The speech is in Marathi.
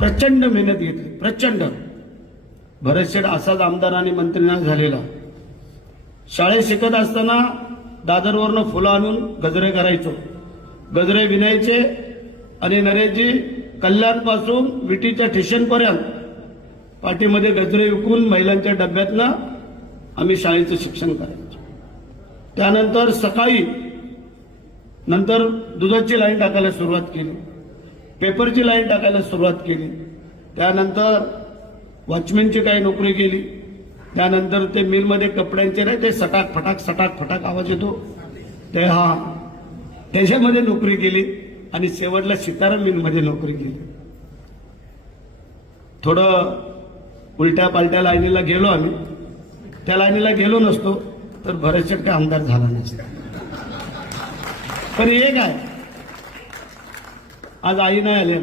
प्रचंड मेहनत घेतली, प्रचंड. भरतशेठ असाच आमदार आणि मंत्री नाही झालेला. शाळेत शिकत असताना दादरवरनं फुलं आणून गजरे करायचो, गजरे विणायचे आणि नरेशजी कल्याणपासून विटीच्या स्टेशनपर्यंत पाठीमध्ये गजरे विकून महिलांच्या डब्यातनं आम्ही शाळेचं शिक्षण करायचो. त्यानंतर सकाळी नंतर दुधाची लाईन टाकायला सुरुवात केली, पेपरची लाईन टाकायला सुरुवात केली. त्यानंतर वॉचमॅनची काही नोकरी केली. त्यानंतर ते मिलमध्ये कपड्यांचे नाही ते सटाक फटाक आवाज येतो ते, त्याच्यामध्ये नोकरी केली आणि शेवटला सीताराम मिलमध्ये नोकरी केली. थोडं उलट्या पालट्या लाईनीला गेलो आम्ही. त्या लाईनीला गेलो नसतो तर भरतशेठ काय आमदार झाला नसता. पण एक आहे, आज आई नाही आले.